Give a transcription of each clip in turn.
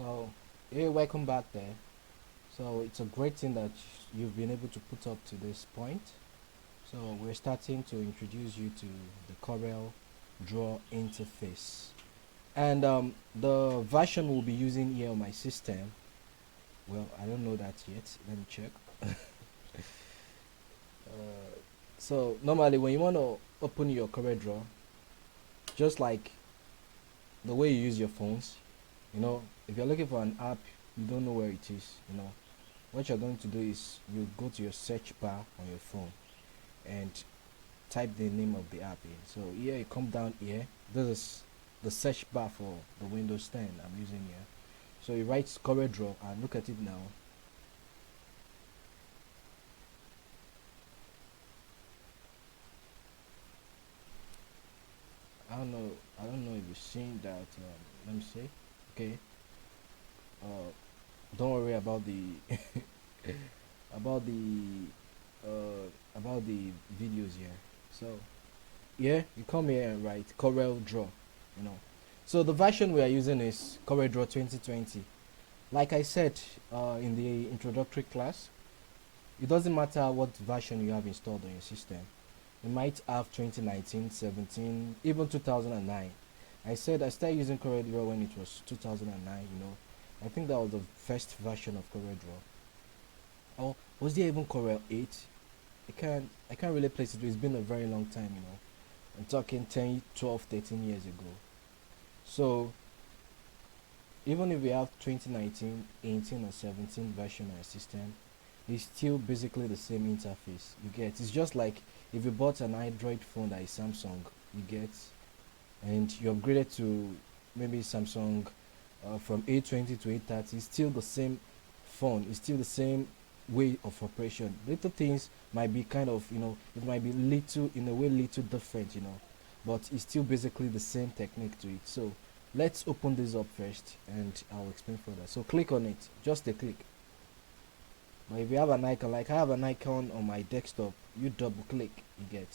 So, hey, welcome back there. So, it's a great thing that you've been able to put up to this point. So, we're starting to introduce you to the Corel Draw interface. And the version we'll be using here on my system, well, I don't know that yet. Let me check. So, normally, when you want to open your Corel Draw, just like the way you use your phones, if you're looking for an app, you don't know where it is, what you're going to do is you go to your search bar on your phone and type the name of the app in. So here you come down here. This is the search bar for the Windows 10 I'm using here. So you write Corel Draw and look at it now. I don't know if you've seen that. Let me see. Okay. Uh, don't worry about the about the about the videos here. So yeah, you come here and write Corel Draw, you know. So the version we are using is Corel Draw 2020. Like I said in the introductory class, it doesn't matter what version you have installed on your system. You might have 2019, 17, even 2009. I said I started using Corel Draw when it was 2009. I think that was the first version of Corel Draw. Or was there even Corel 8? I can't really place it. It's been a very long time. I'm talking 10, 12, 13 years ago. So even if we have 2019, 18 or 17 version of our system, it's still basically the same interface. You get, it's just like if you bought an Android phone that is Samsung, you get, and you upgraded to maybe Samsung from A20 to A30, it's still the same phone. It's still the same way of operation. Little things might be kind of, it might be little, in a way, little different, but it's still basically the same technique to it. So let's open this up first and I'll explain further. So click on it, just a click. But if you have an icon, like I have an icon on my desktop, you double click, you get.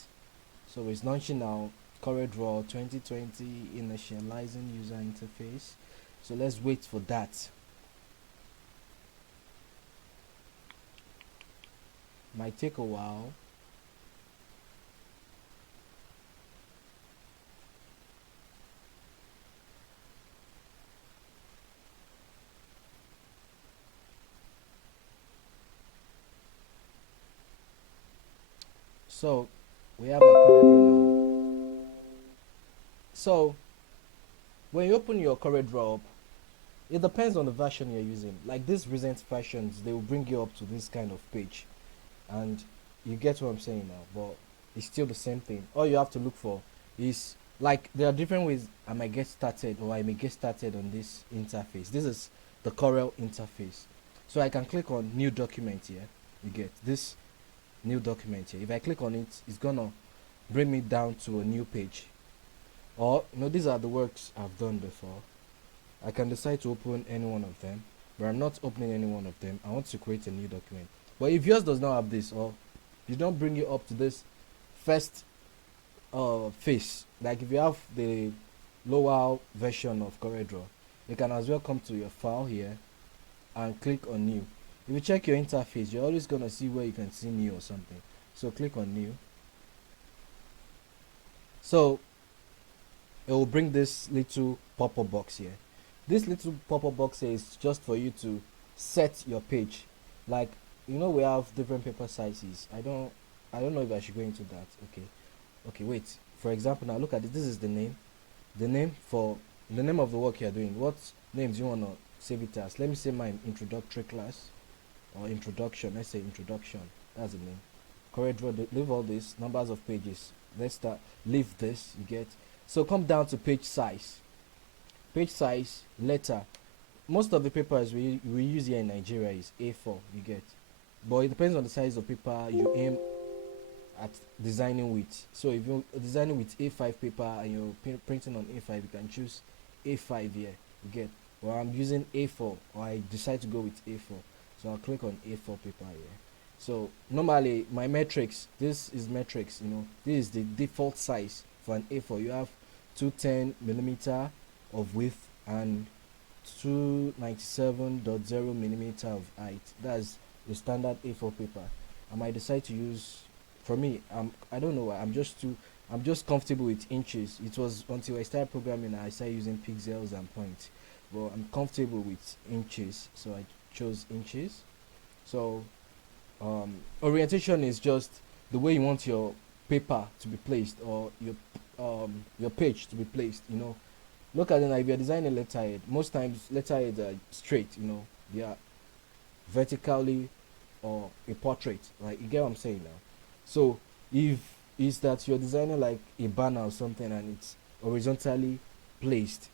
So it's launching now. Corel Draw 2020 Initializing user interface. So let's wait for that. Might take a while. So we have our Corel Draw now. So when you open your Corel Draw up, it depends on the version you're using. Like these recent versions, they will bring you up to this kind of page, and you get what I'm saying now. But it's still the same thing. All you have to look for is, like, there are different ways I might get started, or I may get started on this interface. This is the Corel interface. So I can click on new document here. You get this new document here. If I click on it, it's gonna bring me down to a new page. Or these are the works I've done before. I can decide to open any one of them, but I'm not opening any one of them. I want to create a new document. But if yours does not have this, or you don't bring you up to this first face, like if you have the lower version of Corel Draw, you can as well come to your file here and click on new. If you check your interface, you're always gonna see where you can see new or something. So click on new. So it will bring this little pop-up box here. This little pop-up box here is just for you to set your page. Like, we have different paper sizes. I don't know if I should go into that. Okay, wait. For example, now look at it. This is the name. The name of the work you're doing. What name do you want to save it as? Let me say my introductory class, or introduction. Let's say introduction. That's the name. Correct. Leave all this numbers of pages. Let's start. Leave this. You get. So come down to page size. Page size, letter. Most of the papers we use here in Nigeria is A4. You get. But it depends on the size of paper you aim at designing with. So if you're designing with A5 paper and you're printing on A5, you can choose A5 here. You get. Well, I'm using A4, or I decide to go with A4. So I'll click on A4 paper here. So normally my metrics, this is metrics. This is the default size for an A4. You have 210 millimeter of width and 297.0 millimeter of height. That's the standard A4 paper. I might decide to use, for me, I don't know why, I'm just comfortable with inches. It was until I started programming I started using pixels and points, but I'm comfortable with inches, so I chose inches. So orientation is just the way you want your paper to be placed, or your page to be placed. Look at it now. If you're designing letterhead, most times letterheads are straight. They are vertically, or a portrait. Like, you get what I'm saying now. So if is that you're designing like a banner or something and it's horizontally placed,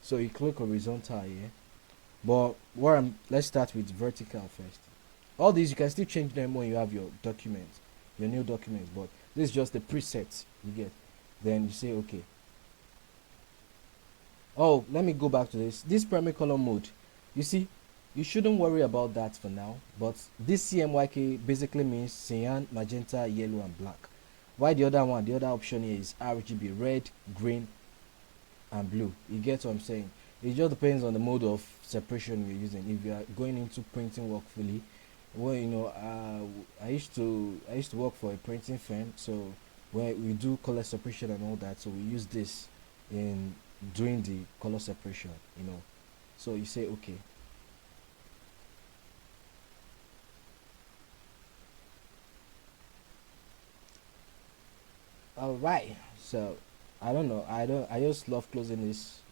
so you click horizontal here. But let's start with vertical first. All these you can still change them when you have your document, your new document. But this is just the preset you get. Then you say okay. Oh, let me go back to this primary color mode. You see, you shouldn't worry about that for now, but this CMYK basically means cyan, magenta, yellow and black. Why the other option here is RGB, red, green and blue. You get what I'm saying? It just depends on the mode of separation you're using. If you are going into printing work fully, well, I used to work for a printing firm, so when we do color separation and all that, so we use this in doing the color separation. So you say okay. All right, so I just love closing this.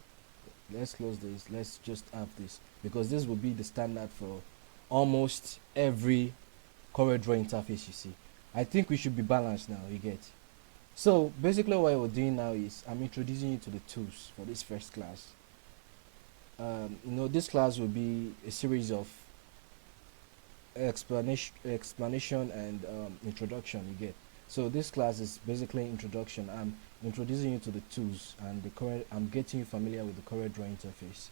Let's close this. Let's just have this, because this will be the standard for almost every Corel Draw interface you see. I think we should be balanced now, you get. So basically what we're doing now is I'm introducing you to the tools for this first class. This class will be a series of explanation and introduction you get. So this class is basically introduction. I'm introducing you to the tools and I'm getting you familiar with the Corel Draw interface.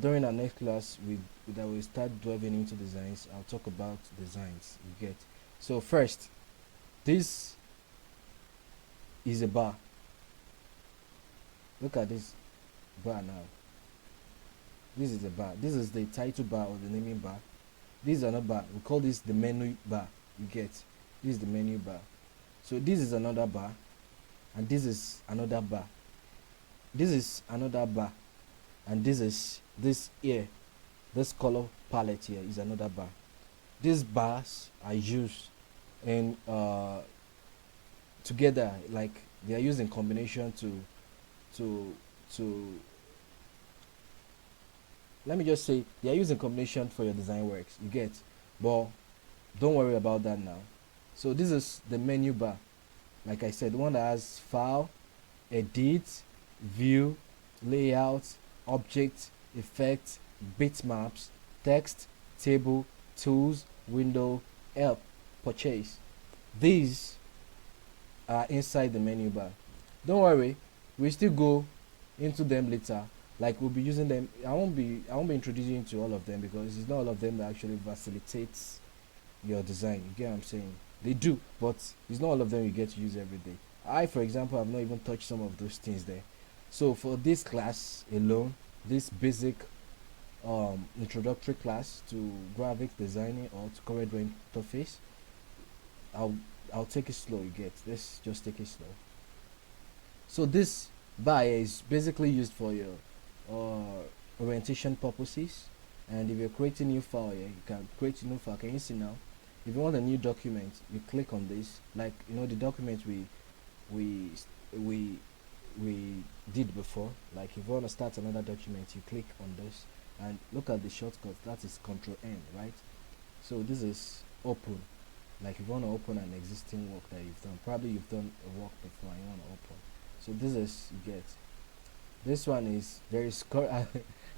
During our next class, that we start delving into designs. I'll talk about designs you get. So first, this is a bar. Look at this bar now. This is a bar. This is the title bar or the naming bar. This is another bar. We call this the menu bar. You get. This is the menu bar. So this is another bar, and this is another bar. This is another bar, and this here, this color palette here is another bar. These bars are used in together, like they are used in combination to let me just say they are used in combination for your design works you get. But don't worry about that now. So this is the menu bar, like I said, the one that has file, edit, view, layout, object, effect, bitmaps, text, table, tools, window, help, purchase. These are inside the menu bar. Don't worry, we still go into them later. Like we'll be using them. I won't be introducing you to all of them, because it's not all of them that actually facilitates your design. You get what I'm saying? They do, but it's not all of them you get to use every day. I, for example, have not even touched some of those things there. So for this class alone, this basic introductory class to graphic designing or to Corel Draw interface, I'll take it slow. You get. Let's just take it slow. So this bar is basically used for your orientation purposes, and if you're creating a new file here, you can create a new file. Can you see now? If you want a new document, you click on this, like the document we did before. Like if you want to start another document, you click on this and look at the shortcut. That is Control N, right? So this is open. Like if you want to open an existing work that you've done, probably you've done a work before and you want to open. So this is, you get. This one is very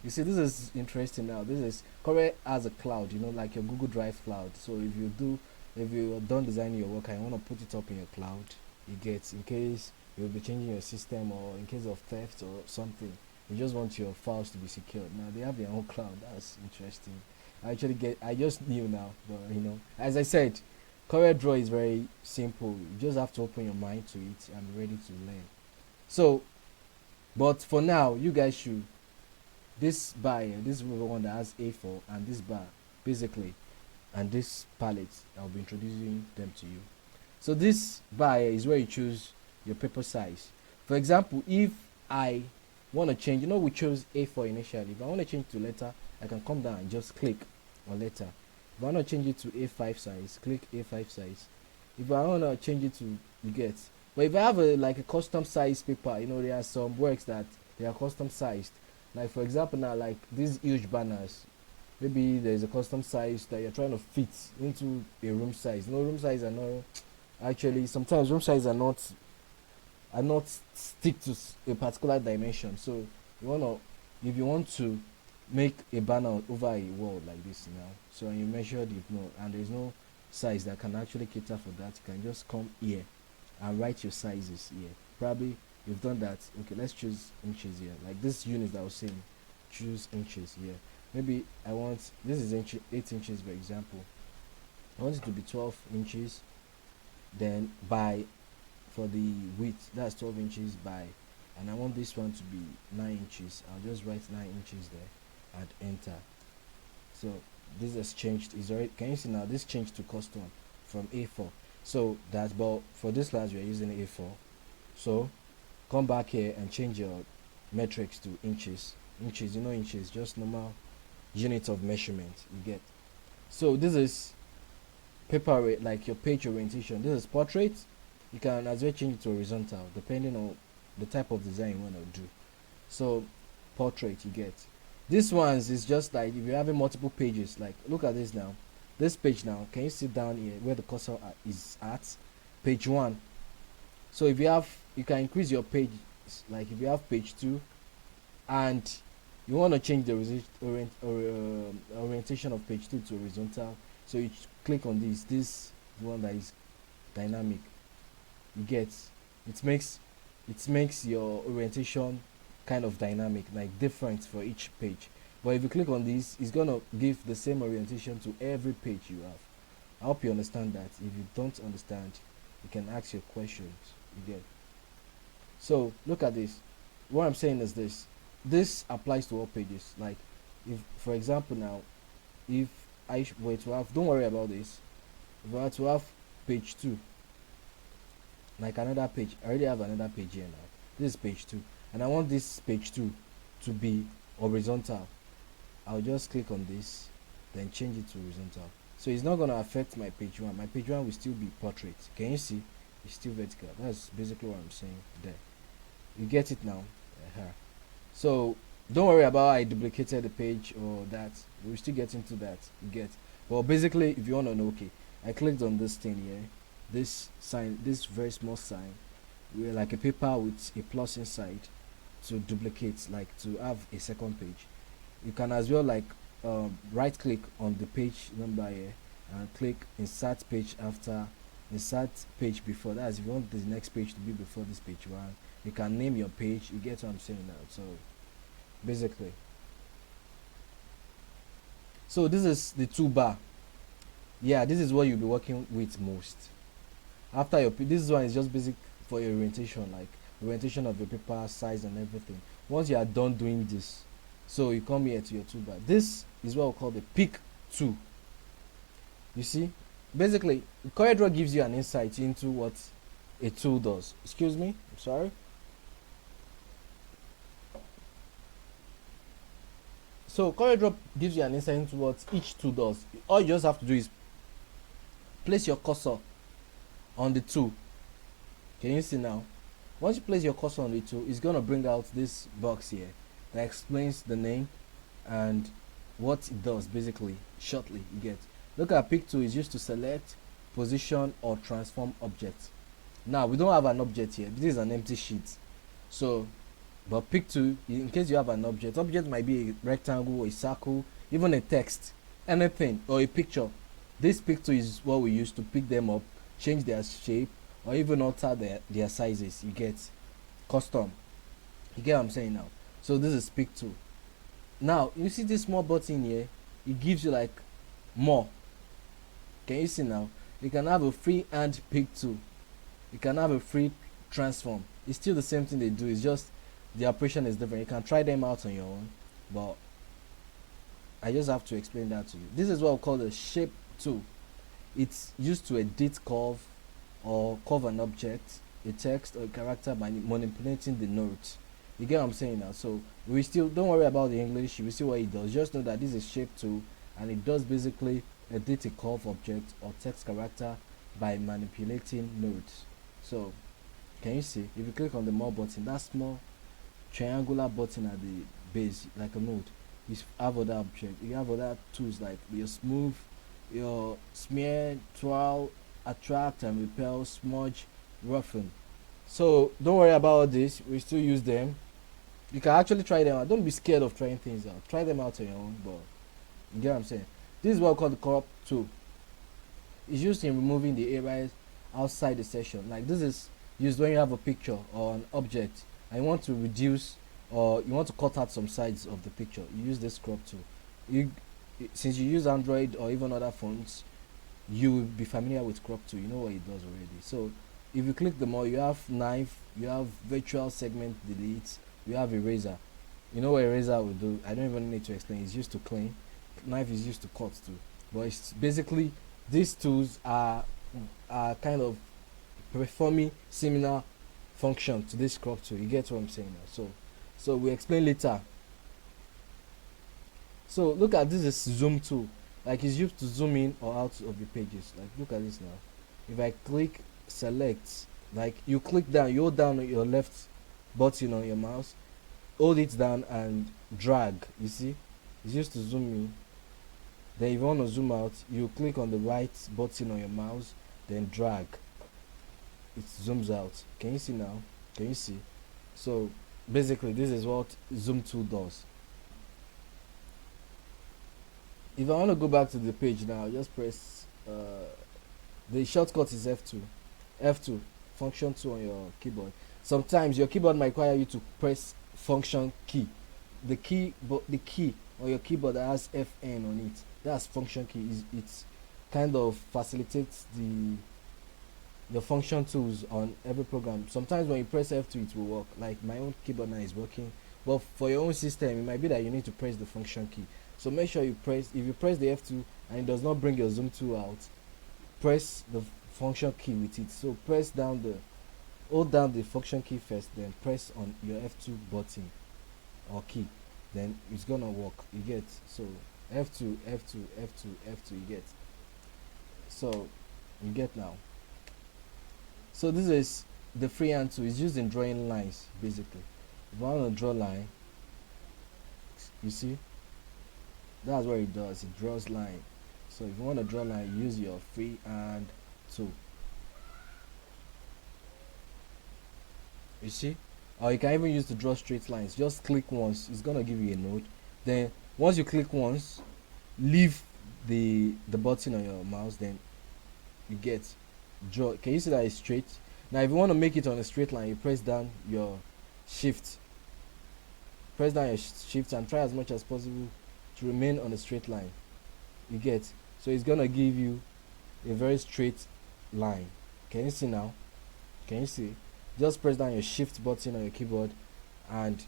you see, this is interesting now. This is Corel as a cloud, like your Google Drive cloud. So if you're done designing your work and you want to put it up in your cloud, you get, in case you'll be changing your system or in case of theft or something, you just want your files to be secured. Now they have their own cloud. That's interesting. I just knew now, but as I said, Corel Draw is very simple. You just have to open your mind to it and be ready to learn. So, but for now, you guys should this bar here, this is the one that has A4, and this bar basically, and this palette, I'll be introducing them to you. So this bar here is where you choose your paper size. For example, if I want to change, we chose A4 initially. If I want to change to letter, I can come down and just click on letter. If I want to change it to A5 size, click A5 size. If I want to change it to, you get. But if I have like a custom size paper, there are some works that they are custom sized. Like for example now, like these huge banners, maybe there's a custom size that you're trying to fit into a room size. Room size are not actually, sometimes room size are not stick to a particular dimension. So if you want to make a banner over a wall like this now, so you measured it, and there's no size that can actually cater for that, you can just come here and write your sizes here. Probably you've done that. Okay, let's choose inches here, like this unit that I was saying, choose inches here. Maybe I want, this is 8 inches for example, I want it to be 12 inches, then by, for the width, that's 12 inches by, and I want this one to be 9 inches. I'll just write 9 inches there and enter. So this has changed. Is already, can you see now, this changed to custom from A4. So that's, but for this class we are using A4. So come back here and change your metrics to inches. Inches, just normal units of measurement you get. So this is paper, like your page orientation. This is portrait. You can as well change it to horizontal depending on the type of design you want to do. So portrait you get. This ones is just like if you're having multiple pages, like look at this now. This page now, can you see down here where the cursor is at? Page 1. So if you can increase your page, like if you have page 2 and you want to change the orientation of page 2 to horizontal, so you click on this one that is dynamic. You get, it makes your orientation kind of dynamic, like different for each page. But if you click on this, it's gonna give the same orientation to every page you have. I hope you understand that. If you don't understand, you can ask your questions. You get. So look at this. What I'm saying is this applies to all pages. Like if, for example now, if I were to have, don't worry about this, if I were to have page 2, like another page, I already have another page here now. This is page 2, and I want this page 2 to be horizontal. I'll just click on this, then change it to horizontal. So it's not going to affect my page 1. My page 1 will still be portrait. Can you see? It's still vertical. That's basically what I'm saying there. You get it now? So don't worry about I duplicated the page or that. We'll still get into that. You get. But basically, if you want to know, okay, I clicked on this thing here, this sign, this very small sign, we're like a paper with a plus inside to duplicate, like to have a second page. You can as well like right click on the page number here and click insert page after, insert page before. That's if you want the next page to be before this page 1. You can name your page. You get what I'm saying now. So basically, so this is the toolbar. Yeah, this is what you'll be working with most. After your, this one is just basic for your orientation, like orientation of your paper size and everything. Once you are done doing this, so you come here to your toolbar. This is what we call the pick tool. You see, basically CorelDRAW gives you an insight into what a tool does. Excuse me, I'm sorry. So CorelDRAW gives you an insight into what each tool does. All you just have to do is place your cursor on the tool. Can you see now? Once you place your cursor on the tool, it's gonna bring out this box here that explains the name and what it does basically shortly. You get. Look at pick tool is used to select, position or transform objects. Now we don't have an object here. This is an empty sheet. So but pick tool, in case you have an object might be a rectangle, a circle, even a text, anything, or a picture. This pick tool is what we use to pick them up, change their shape, or even alter their sizes. You get. Custom. You get what I'm saying now? So this is pick tool. Now you see this small button here, it gives you like more. Can you see now? You can have a free hand pick tool, you can have a free transform. It's still the same thing they do, it's just the operation is different. You can try them out on your own. but I just have to explain that to you. This is what we call a shape tool. It's used to edit curve or curve an object, a text or a character by manipulating the nodes. You get what I'm saying now? So we still don't worry about the English. We see what it does. Just know that this is shape tool, and it does basically edit a curve object or text character by manipulating nodes. So can you see? If you click on the more button, that small triangular button at the base, like a node, you have other object. You have other tools like your smooth, your smear, twirl, attract and repel, smudge, roughen. So don't worry about this. We still use them. You can actually try them out. Don't be scared of trying things out. Try them out on your own. But you get what I'm saying. This is what we call the corrupt tool. It's used in removing the areas outside the session. Like this is used when you have a picture or an object and you want to reduce or you want to cut out some sides of the picture. You use this crop tool. You since you use Android or even other phones, you will be familiar with crop tool. You know what it does already. So if you click the more, you have knife, you have virtual segment delete, you have eraser. You know what eraser will do? I don't even need to explain. It's used to clean. Knife is used to cut too. But it's basically these tools are kind of performing similar function to this crop tool. You get what I'm saying now? So we explain later. So look at this is zoom tool. Like it's used to zoom in or out of the pages. Like look at this now. If I click select, like you click down, you hold down your left button on your mouse, hold it down and drag. You see, it's used to zoom in. Then if you want to zoom out, you click on the right button on your mouse, then drag. It zooms out. Can you see now? Can you see? So basically this is what zoom tool does. If I want to go back to the page now, just press the shortcut is F2. F2 function 2 on your keyboard. Sometimes your keyboard might require you to press function key. The key on your keyboard that has FN on it, that's function key. It's kind of facilitates the function tools on every program. Sometimes when you press F2 it will work. Like my own keyboard now is working, but for your own system it might be that you need to press the function key. So make sure you press, if you press the F2 and it does not bring your zoom tool out, press the function key with it. So press down hold down the function key first, then press on your F2 button or key, then it's gonna work. You get? So F2 F2 F2 F2, you get? So you get now. So this is the freehand tool. It's used in drawing lines basically. If I want to draw line, you see, that's what it does. It draws line. So if you want to draw line, use your freehand tool. You see, or you can even use to draw straight lines. Just click once, it's gonna give you a node. Then once you click once, leave the button on your mouse, then you get draw. Can you see that it's straight? Now if you want to make it on a straight line, you press down your shift, and try as much as possible to remain on a straight line. You get? So it's gonna give you a very straight line. Can you see now? Can you see? Just press down your shift button on your keyboard and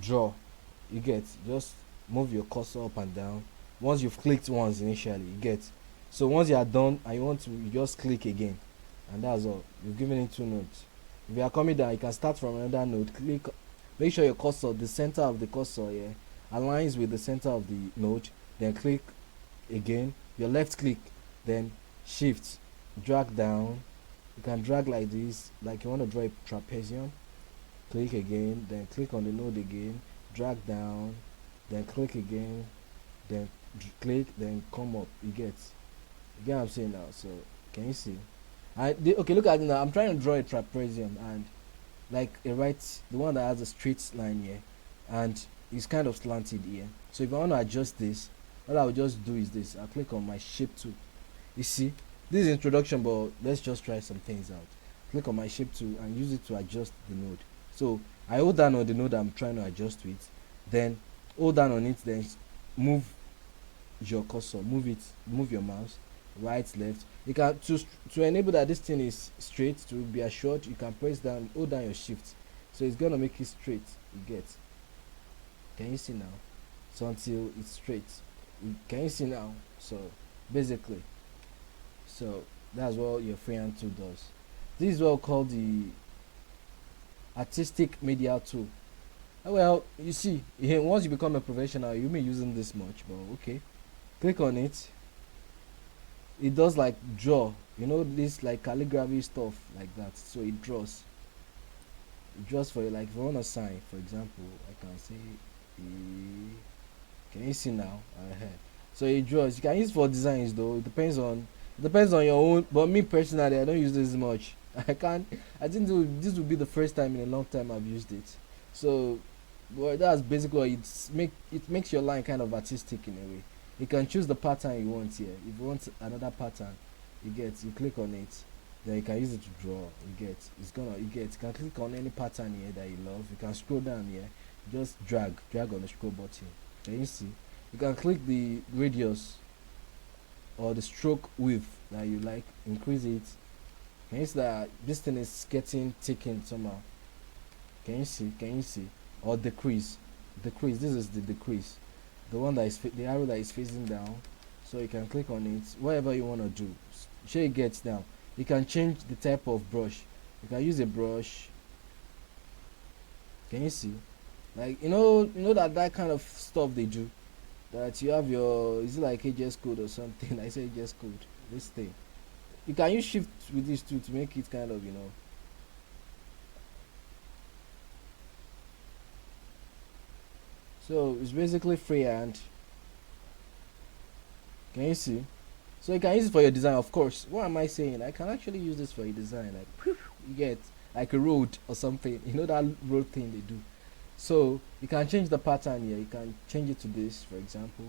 draw. You get? Just move your cursor up and down. Once you've clicked once initially, you get? So once you are done and you want to, you just click again, and that's all. You've given it 2 nodes. If you are coming down, you can start from another node. Click, make sure your cursor, the center of the cursor here, aligns with the center of the node. Then click again, your left click, then shift, drag down. You can drag like this, like you want to draw a trapezium. Click again, then click on the node again, drag down, then click again, then click, then come up. You get what I'm saying now? So can you see? Okay, look at it now. I'm trying to draw a trapezium, and like the one that has a straight line here, and it's kind of slanted here. So if I want to adjust this, all I will just do is this. I'll click on my shape tool. You see, this is introduction, but let's just try some things out. Click on my shape tool and use it to adjust the node. So I hold down on the node I'm trying to adjust with, then hold down on it, then move your cursor, move your mouse right, left. You can to enable that this thing is straight, to be assured, you can press down, hold down your shift, so it's gonna make it straight. You get? Can you see now? so until it's straight. Can you see now? So basically, so that's what your freehand tool does. This is what called the artistic media tool. Well, you see, once you become a professional, you may using this much, but okay. Click on it. It does like draw, this like calligraphy stuff like that. So it draws. It draws for you. Like if you want to sign, for example, I can say, can you see now? So it draws. You can use for designs though. It depends on your own. But me personally, I don't use this much. I can't. I think this will be the first time in a long time I've used it. So, well, that's basically what it makes your line kind of artistic in a way. You can choose the pattern you want here. If you want another pattern, you click on it, then you can use it to draw. You can click on any pattern here that you love. You can scroll down here, just drag on the scroll button. Can you see? You can click the radius or the stroke width that you like, increase it. Can you see that this thing is getting taken somehow? Can you see? Or decrease. This is the decrease, the one that is the arrow that is facing down. So you can click on it, whatever you want to do. Sure, it gets down. You can change the type of brush. You can use a brush. Can you see? Like that kind of stuff they do, that you have your, is it like HS code or something? I say HS code, this thing. You can use shift with this too to make it kind of, so it's basically freehand. Can you see? So you can use it for your design, of course. What am I saying? I can actually use this for your design, like you get like a road or something. That road thing they do. So you can change the pattern here. You can change it to this, for example.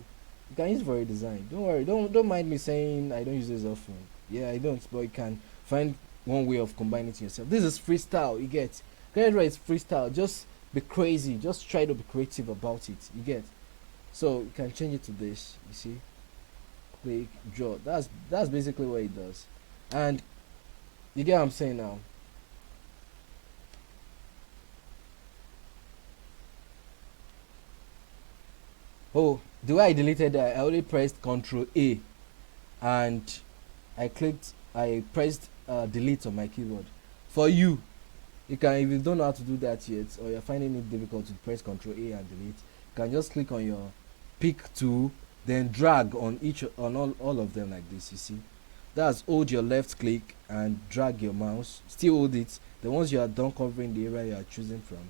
You can use it for your design. Don't worry. Don't mind me saying I don't use this often. Yeah, I don't. But you can find one way of combining it yourself. This is freestyle. You get. Get right. It's freestyle. Just be crazy. Just try to be creative about it. You get. So you can change it to this. You see. Click draw. That's basically what it does. And you get what I'm saying now. Oh, the way I deleted that, I only pressed Control A, and I pressed delete on my keyboard. For you, if you don't know how to do that yet, or you're finding it difficult to press Control A and delete, you can just click on your pick tool, then drag on all of them like this. You see, that's hold your left click and drag your mouse. Still hold it. Then once you are done covering the area you are choosing from,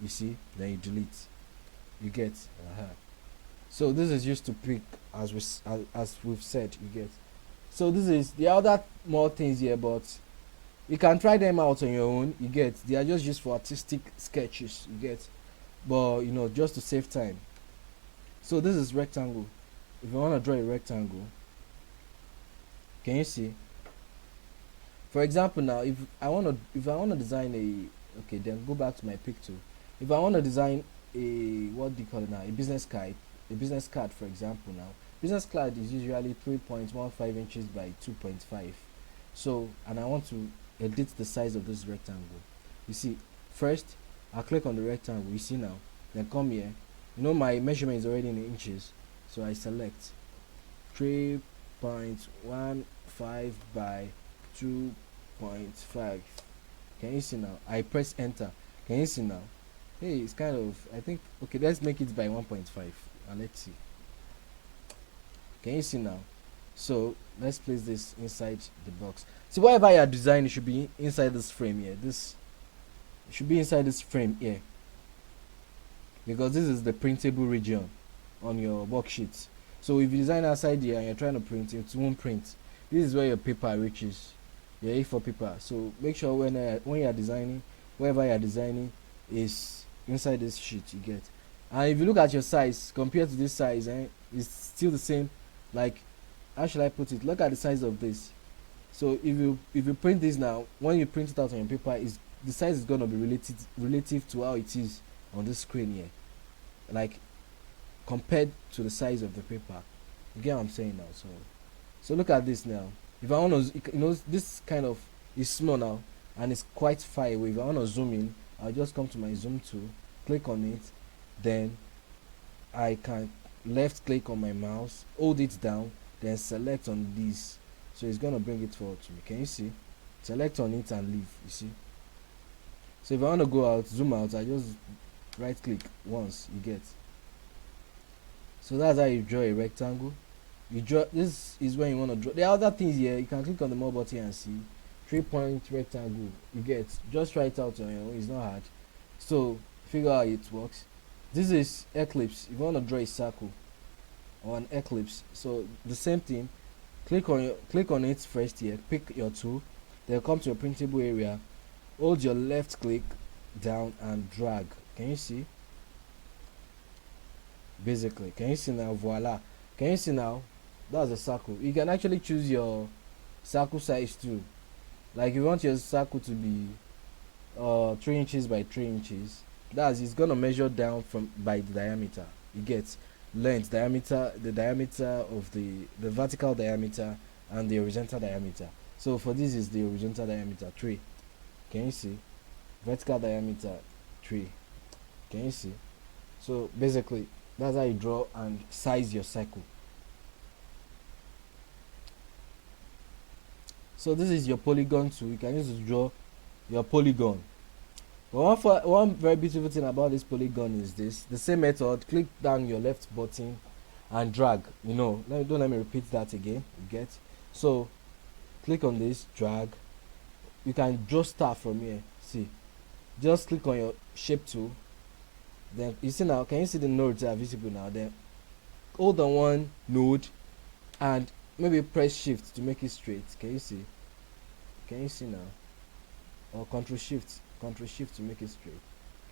you see, then you delete. You get. So this is used to pick, as we've said. You get. So this is the other more things here, but you can try them out on your own. You get. They are just used for artistic sketches. You get. But just to save time. So this is rectangle. If you want to draw a rectangle, can you see? For example, now if I want to design okay, then go back to my pick tool. If I want to design what do you call it now? A business card, for example. Now business card is usually 3.15 inches by 2.5. So, and I want to edit the size of this rectangle. You see, first I'll click on the rectangle. You see now, then come here. My measurement is already in inches, so I select 3.15 by 2.5. Can you see now? I press enter. Can you see now? Hey, it's kind of, I think, okay, let's make it by 1.5 and let's see. Can you see now? So let's place this inside the box. See, whatever you are designing should be inside this frame here. This should be inside this frame here, because this is the printable region on your worksheet. So if you design outside here and you're trying to print, it won't print. This is where your paper reaches, your A4 paper. So make sure when you are designing, whatever you are designing is inside this sheet. You get. And if you look at your size compared to this size, it's still the same. Like, how should I put it? Look at the size of this. So if you print this now, when you print it out on your paper, the size is gonna be relative to how it is on this screen here, like compared to the size of the paper. You get what I'm saying now? So look at this now. If I want to, this kind of is small now and it's quite far away. If I want to zoom in, I'll just come to my zoom tool, click on it, then I can left click on my mouse, hold it down, then select on this, so it's gonna bring it forward to me. Can you see? Select on it and leave. You see? So if I want to go out, zoom out, I just right click once. You get? So that's how you draw a rectangle. You draw. This is when you want to draw. There are other things here. You can click on the more button and see 3-point rectangle. You get? Just write out on your own. It's not hard. So figure out how it works. This is Eclipse. If you want to draw a circle or an eclipse, so the same thing. Click on it first here. Pick your tool. Then come to your printable area. Hold your left click down and drag. Can you see? Basically, can you see now? Voila. Can you see now? That's a circle. You can actually choose your circle size too. Like if you want your circle to be 3 inches by 3 inches, that's it's gonna measure down from by the diameter. You get length, diameter, the diameter of the vertical diameter and the horizontal diameter. So for this is the horizontal diameter 3. Can you see? Vertical diameter 3. Can you see? So basically that's how you draw and size your circle. So this is your polygon tool. You can use it to draw your polygon. But one very beautiful thing about this polygon is this. The same method, click down your left button and drag. You know, don't let me repeat that again. You get? So click on this, drag. You can just start from here. See, just click on your shape tool. Then you see now, can you see the nodes are visible now? Then hold on one node and maybe press shift to make it straight. Can you see? Can you see now? Or control shift to make it straight.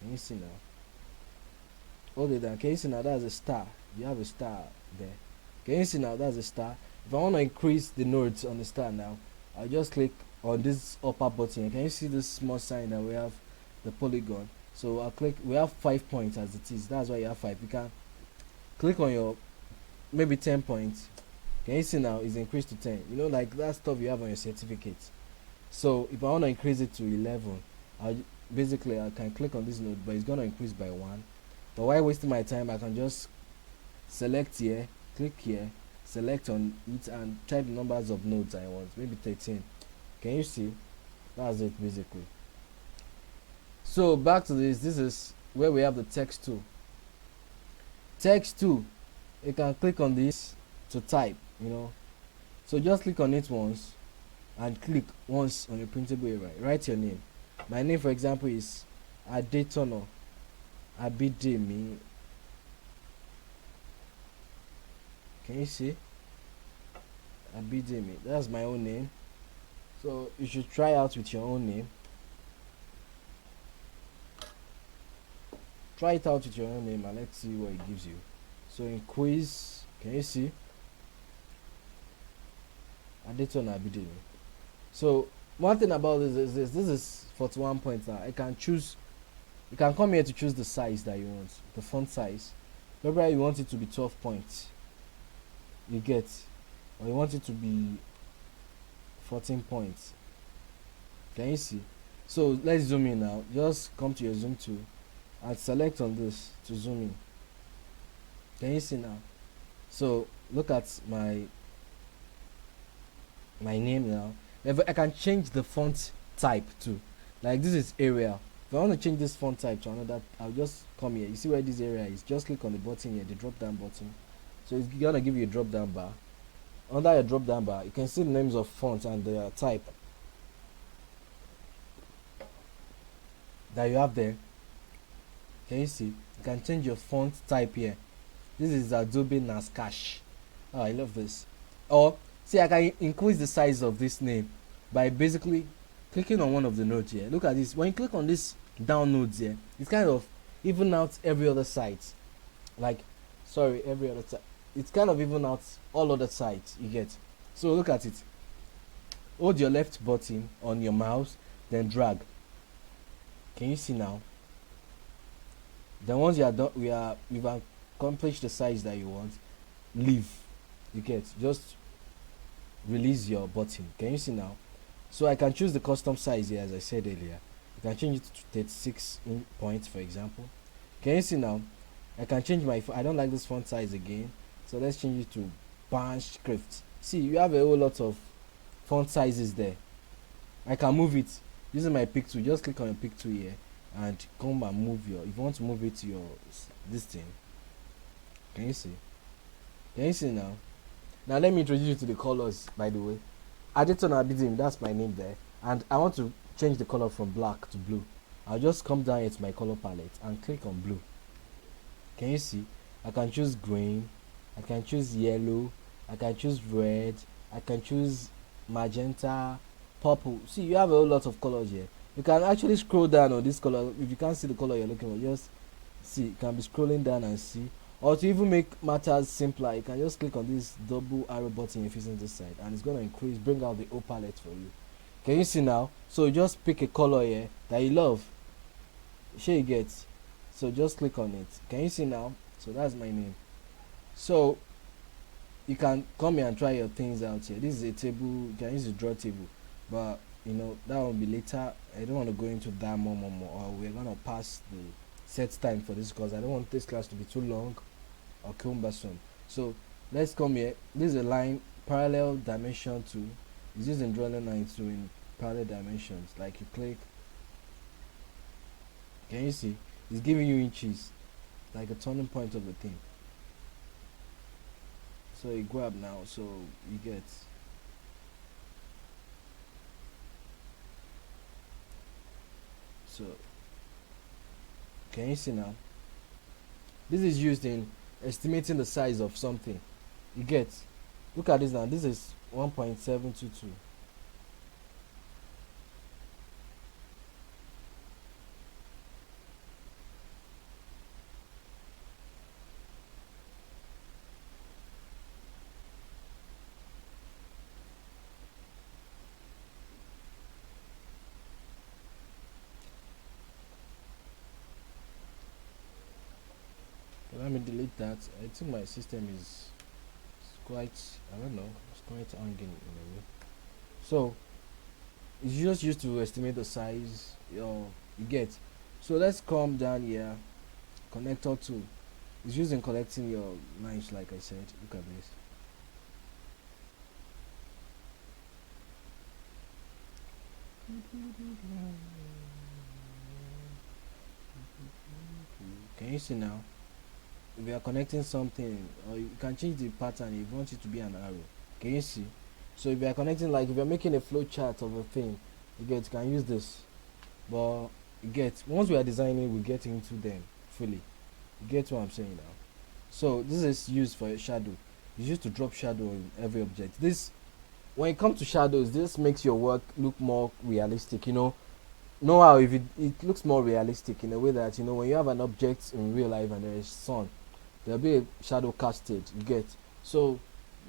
Can you see now? Hold it down. Can you see now? That's a star. You have a star there. Can you see now? That's a star. If I want to increase the nodes on the star now, I'll just click on this upper button. Can you see this small sign that we have the polygon? So I'll click. We have 5 points as it is. That's why you have 5. You can click on your maybe 10 points. Can you see now? It's increased to 10. You know, like that stuff you have on your certificate. So if I want to increase it to 11, I can click on this node, but it's gonna increase by 1. But why wasting my time? I can just select here, click here, select on it, and type the numbers of nodes I want. Maybe 13. Can you see? That's it basically. So back to this. This is where we have the text tool. Text tool. You can click on this to type. You know. So just click on it once, and click once on your printable area. Write your name. My name, for example, is Adetono Abidemi. Can you see? Abidemi. That's my own name. So you should try out with your own name. Try it out with your own name and let's see what it gives you. So in quiz, can you see? Adetono Abidemi. So one thing about this is 41 points now. I can choose. You can come here to choose the size that you want, the font size. Maybe you want it to be 12 points. You get, or you want it to be 14 points. Can you see? So let's zoom in now. Just come to your zoom tool and select on this to zoom in. Can you see now? So look at my name now. If I can change the font type too. Like this is Arial. If I want to change this font type to another, I'll just come here. You see where this area is? Just click on the button here, the drop down button. So it's gonna give you a drop down bar. Under your drop down bar, you can see the names of fonts and their type that you have there. Can you see? You can change your font type here. This is Adobe Nascash. Oh, I love this. Or see, I can increase the size of this name by basically clicking on one of the nodes here. Look at this. When you click on this down nodes here, it's kind of even out every other site. Every other site. It's kind of even out all other sites you get. So look at it. Hold your left button on your mouse, then drag. Can you see now? Then once you are done, you've accomplished the size that you want. Leave. You get, just release your button. Can you see now? So I can choose the custom size here, as I said earlier. You can change it to 36 points, for example. Can you see now? I can change my I don't like this font size again, so let's change it to Ban Script. See, you have a whole lot of font sizes there. I can move it using my pick tool. Just click on your pick tool here and come and move your, if you want to move it to your this thing. Can you see? Can you see now? Now let me introduce you to the colors, by the way. Aditon Abidim, that's my name there, and I want to change the color from black to blue. I'll just come down here to my color palette and click on blue. Can you see? I can choose green, I can choose yellow, I can choose red, I can choose magenta, purple. See, you have a whole lot of colors here. You can actually scroll down on this color. If you can't see the color you're looking for, just see, you can be scrolling down and see. Or to even make matters simpler, you can just click on this double arrow button you're facing this side, and it's going to increase, bring out the O palette for you. Can you see now? So you just pick a color here that you love. Sure you get. So just click on it. Can you see now? So that's my name. So you can come here and try your things out here. This is a table. You can use a draw table, but you know that will be later. I don't want to go into that more. Or we're gonna pass the set time for this because I don't want this class to be too long or cumbersome. So let's come here. This is a line parallel dimension to. It's using drawing lines to in parallel dimensions. Like you click. Can you see? It's giving you inches, like a turning point of the thing. So you grab now, so you get. So can you see now? This is used in estimating the size of something. You get. Look at this now. This is 1.722. Let me delete that. I think my system is quite, I don't know, it's quite hanging in a way. So it's just used to estimate the size you get. So let's come down here. Connector tool is used in collecting your lines, like I said. Look at this. Can you see now? If you are connecting something, or you can change the pattern if you want it to be an arrow. Can you see? So if you are connecting, like if you're making a flow chart of a thing, you can use this. But once we are designing, we get into them fully. You get what I'm saying now? So this is used for a shadow. It's used to drop shadow in every object. This, when it comes to shadows, this makes your work look more realistic. Know how if it looks more realistic in a way that when you have an object in real life and there is sun, there'll be a shadow casted. You get. So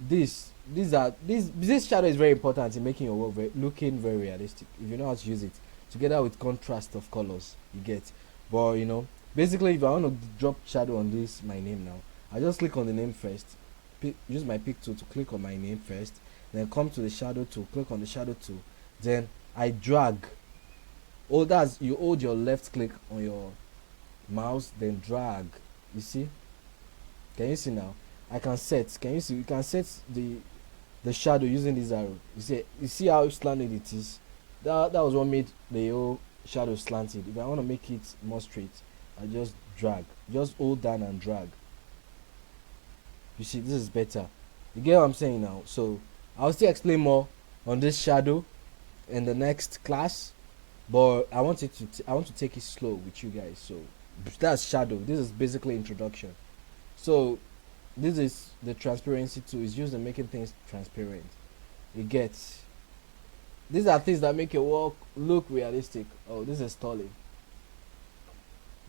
this shadow is very important in making your work looking very realistic if you know how to use it together with contrast of colors. You get. But basically, if I want to drop shadow on this my name now, I just click on the name first, use my pick tool to click on my name first, then come to the shadow tool, click on the shadow tool, then I drag. That's, you hold your left click on your mouse, then drag. You see? Can you see now? I can set. Can you see? You can set the shadow using this arrow. You see how slanted it is? That was what made the whole shadow slanted. If I want to make it more straight, I just drag. Just hold down and drag. You see, this is better. You get what I'm saying now? So I'll still explain more on this shadow in the next class, but I want to take it slow with you guys. So that's shadow. This is basically introduction. So this is the transparency tool. It's used in making things transparent. You get. These are things that make your work look realistic. Oh, this is stalling.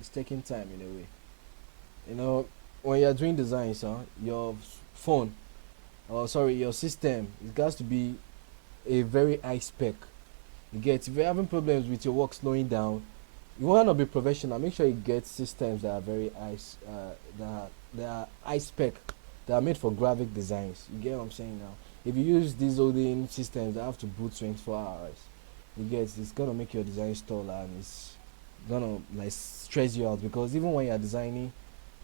It's taking time in a way. When you're doing designs, your phone, your system, it has to be a very high spec. You get. If you're having problems with your work slowing down, you want to be professional. Make sure you get systems that are very high, that are high spec, that are made for graphic designs. You get what I'm saying now? If you use these olden systems that have to boot 24 hours, it's gonna make your design stall, and it's gonna like stress you out, because even when you're designing,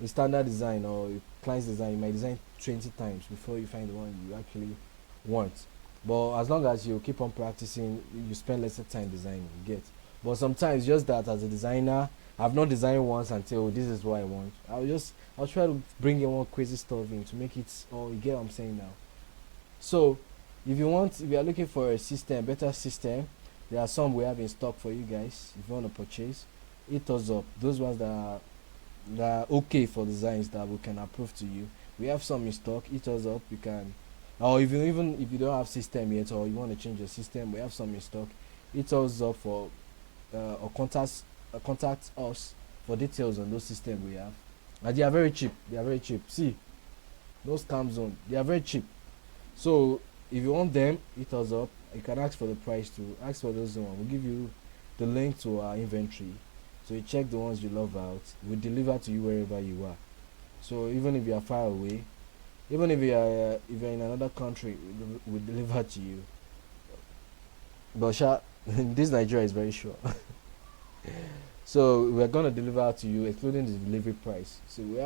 a standard design or a client's design, you might design 20 times before you find the one you actually want. But as long as you keep on practicing, you spend lesser time designing, you get. But sometimes just that as a designer, I've not designed once until this is what I want. I'll try to bring in one crazy stuff in to make it, or you get what I'm saying now. So if you are looking for a system, better system, there are some we have in stock for you guys. If you want to purchase, hit us up. Those ones that are okay for designs that we can approve to you. We have some in stock. Hit us up. You can, or if you don't have system yet, or you want to change your system, we have some in stock. Hit us up for or contact us for details on those systems we have. And they are very cheap. They are very cheap. See, those scam zone, they are very cheap. So if you want them, hit us up. You can ask for the price too. Ask for those ones. We'll give you the link to our inventory. So you check the ones you love out. We deliver to you wherever you are. So even if you are far away, even if you're in another country, we deliver to you. But this Nigeria is very sure. So we're gonna deliver to you, excluding the delivery price. So we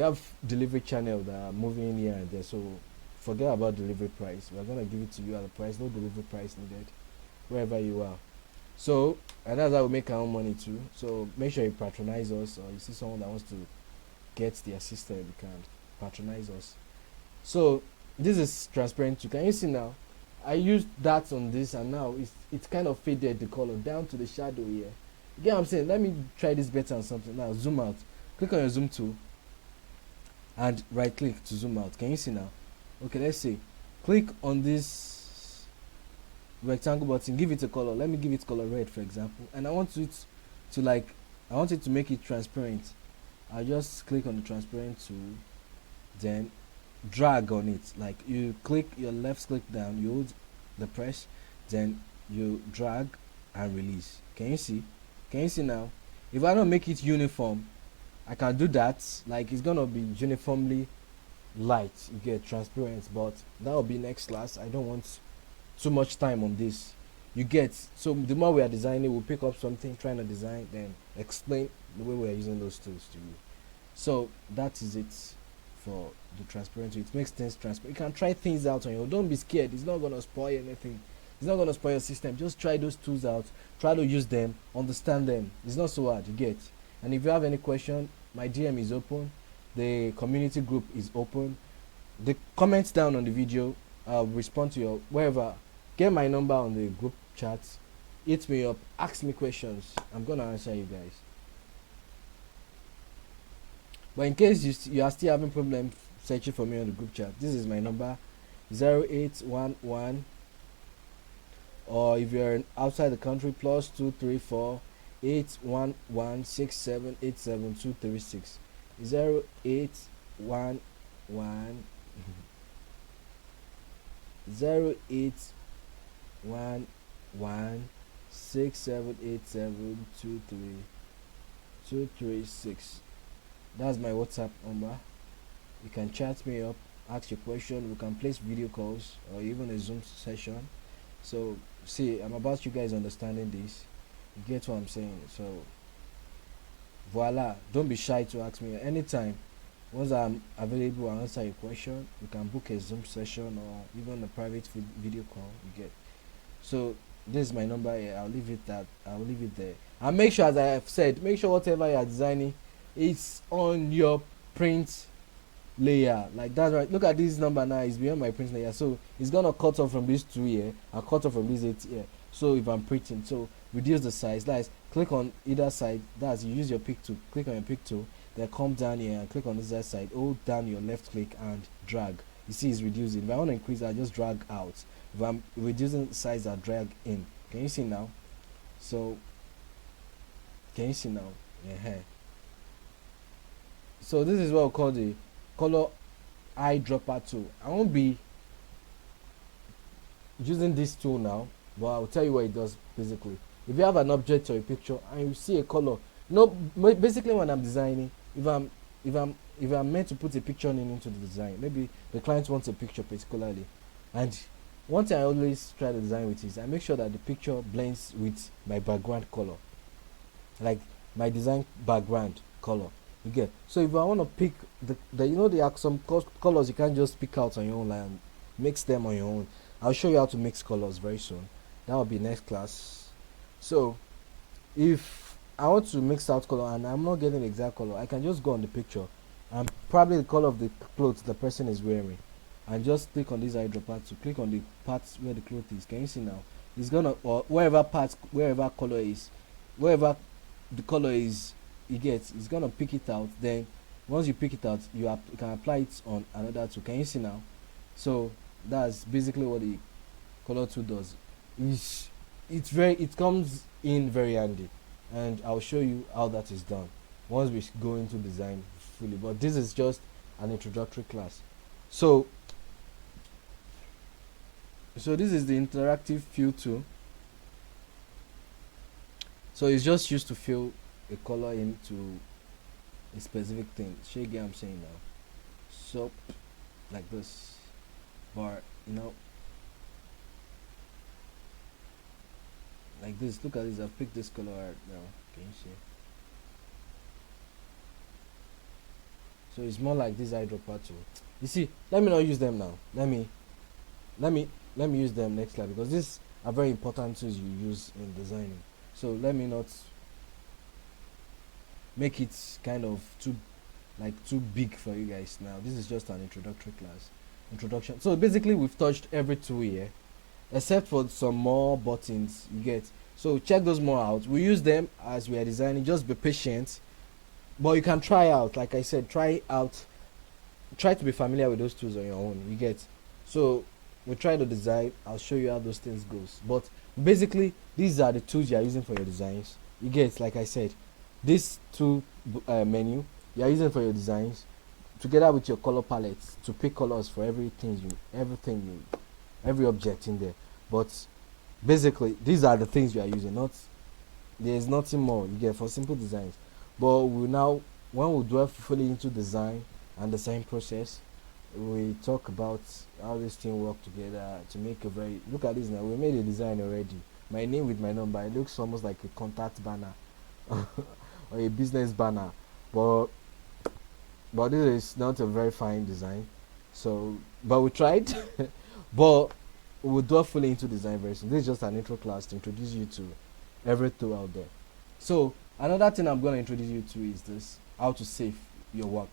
have delivery channel that are moving here and there. So forget about delivery price. We're gonna give it to you at a price, no delivery price needed, wherever you are. So, and that's how we make our own money too. So make sure you patronize us, or you see someone that wants to get their system, you can patronize us. So this is transparent too. Can you see now? I used that on this, and now it's kind of faded the color down to the shadow here. You get what I'm saying? Let me try this better on something. Now zoom out. Click on your zoom tool and right click to zoom out. Can you see now? Okay, let's see. Click on this rectangle button, give it a color. Let me give it color red, for example, and I want it to make it transparent. I'll just click on the transparent tool, then drag on it. Like you click your left click down, you hold the press, then you drag and release. Can you see? Can you see now? If I don't make it uniform, I can do that. Like it's gonna be uniformly light, you get transparent, but that will be next class. I don't want too much time on this, you get. So the more we are designing, we'll pick up something, trying to design, then explain the way we are using those tools to you. So that is it for the transparency. It makes things transparent. You can try things out on your own. Don't be scared. It's not gonna spoil anything. It's not gonna spoil your system. Just try those tools out. Try to use them. Understand them. It's not so hard. You get. And if you have any question, my DM is open. The community group is open. The comments down on the video, I'll respond to your wherever. Get my number on the group chat. Hit me up. Ask me questions. I'm gonna answer you guys. But in case you are still having problem searching for me on the group chat, this is my number, 0811, or if you're outside the country, +234 811 6787 236. 0811 0811 6787 236. That's my WhatsApp number. You can chat me up, ask your question. We can place video calls or even a Zoom session. So see, I'm about you guys understanding this. You get what I'm saying? So voila, don't be shy to ask me anytime. Once I'm available, I'll answer your question. You can book a Zoom session or even a private video call. You get. So this is my number here. I'll leave it there. And make sure, as I have said, make sure whatever you are designing, it's on your print layer. Like that's right. Look at this number now, it's beyond my print layer. So it's gonna cut off from this 2 here and cut off from this 8 here. So if I'm printing, so reduce the size. That's click on either side. That's you use your pick tool. Click on your pick tool. Then come down here and click on this other side. Hold down your left click and drag. You see it's reducing. If I want to increase, I just drag out. If I'm reducing the size, I drag in. Can you see now? So can you see now? Yeah. So this is what we call the color eyedropper tool. I won't be using this tool now, but I'll tell you what it does basically. If you have an object or a picture and you see a color, basically when I'm designing, if I'm meant to put a picture into the design, maybe the client wants a picture particularly, and one thing I always try to design with is I make sure that the picture blends with my background color, like my design background color. You get. So if I want to pick the you know there are some colors you can't just pick out on your own, like mix them on your own. I'll show you how to mix colors very soon. That will be next class. So if I want to mix out color and I'm not getting the exact color, I can just go on the picture and probably the color of the clothes the person is wearing, and just click on this eyedropper to click on the parts where the cloth is. Can you see now? It's gonna, or wherever color is, wherever the color is, you get, it's gonna pick it out. Then once you pick it out, you can apply it on another tool. Can you see now? So that's basically what the color tool does. It comes in very handy, and I'll show you how that is done once we go into design fully, but this is just an introductory class. So this is the interactive fill tool. So it's just used to fill a color into a specific thing. Shake I'm saying now. So like this, but like this. Look at this. I've picked this color right now. Can you see? So it's more like this eyedropper tool. You see, let me not use them now. Let me use them next slide, because these are very important tools you use in designing. So let me not make it kind of too big for you guys now. This is just an introductory class. Introduction. So basically we've touched every tool here, except for some more buttons, you get. So check those more out. We use them as we are designing. Just be patient, but you can try out, like I said, try to be familiar with those tools on your own, you get. So we try to design. I'll show you how those things goes, but basically these are the tools you are using for your designs, you get. Like I said, this tool menu you are using for your designs, together with your color palettes to pick colors for every object in there. But basically these are the things you are using, not there's nothing more, you get, for simple designs. But when we delve fully into design and design process, we talk about how this thing work together to make a very, look at this now, we made a design already, my name with my number. It looks almost like a contact banner or a business banner, but this is not a very fine design. So but we tried but we'll delve fully into design very soon. This is just an intro class to introduce you to every tool out there. So another thing I'm going to introduce you to is this, how to save your work.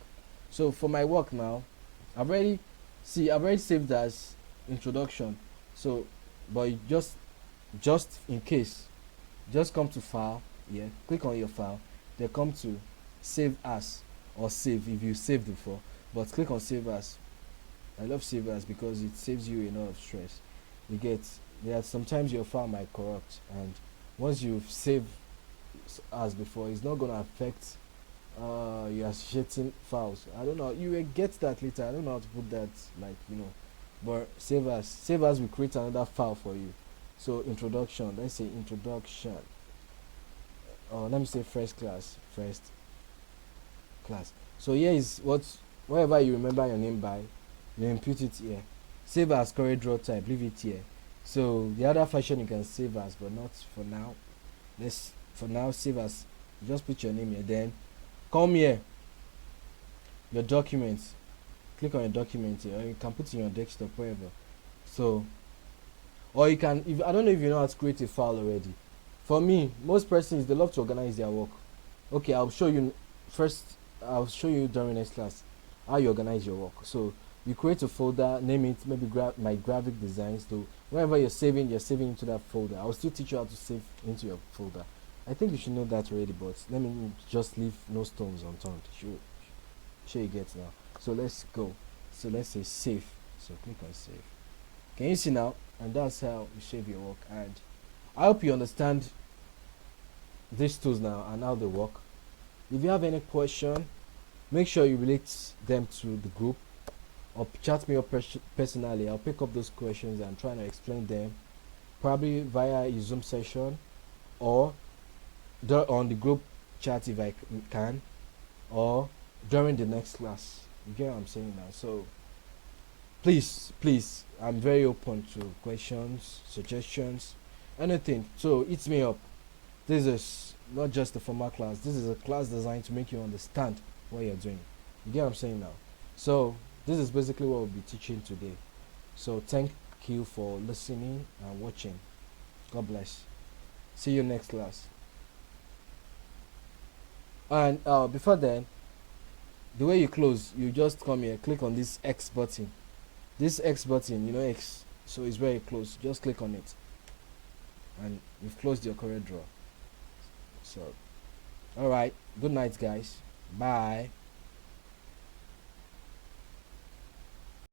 So for my work now, I've already saved as introduction. So but you just in case, just come to file here, click on your file, then come to save as, or save if you saved before, but click on save as. I love save as because it saves you a lot of stress, you get. There are sometimes your file might corrupt, and once you've saved as before, it's not gonna affect your associating files. I don't know, you will get that later. I don't know how to put that, like, but save as will create another file for you. So introduction, let's say introduction, or let me say first class. So here is whatever you remember your name by, you input it here. Save as Corel draw type, leave it here. So the other fashion you can save as, but not for now. For now, save as, just put your name here, then come here, your documents, click on your document here, or you can put it in your desktop, wherever. So, or you can, if I don't know if you know how to create a file already. For me, most persons, they love to organize their work. Okay, I'll show you during next class how you organize your work. So you create a folder, name it maybe my graphic designs. So whenever you're saving into that folder. I'll still teach you how to save into your folder. I think you should know that already, but let me just leave no stones unturned. Sure you get now. So let's go. So let's say save. So click on save. Can you see now? And that's how you save your work. And I hope you understand these tools now and how they work. If you have any question, make sure you relate them to the group, or chat me up personally. I'll pick up those questions and try to explain them, probably via a Zoom session, or on the group chat if I can, or during the next class. You get what I'm saying now? So please, I'm very open to questions, suggestions, anything. So hit me up. This is not just a formal class. This is a class designed to make you understand what you're doing. You get what I'm saying now? So this is basically what we'll be teaching today. So thank you for listening and watching. God bless. See you next class. And before then, the way you close, you just come here, click on this X button. This X button, you know X, so it's very close. Just click on it, and you've closed your Corel draw. So, all right. Good night, guys. Bye.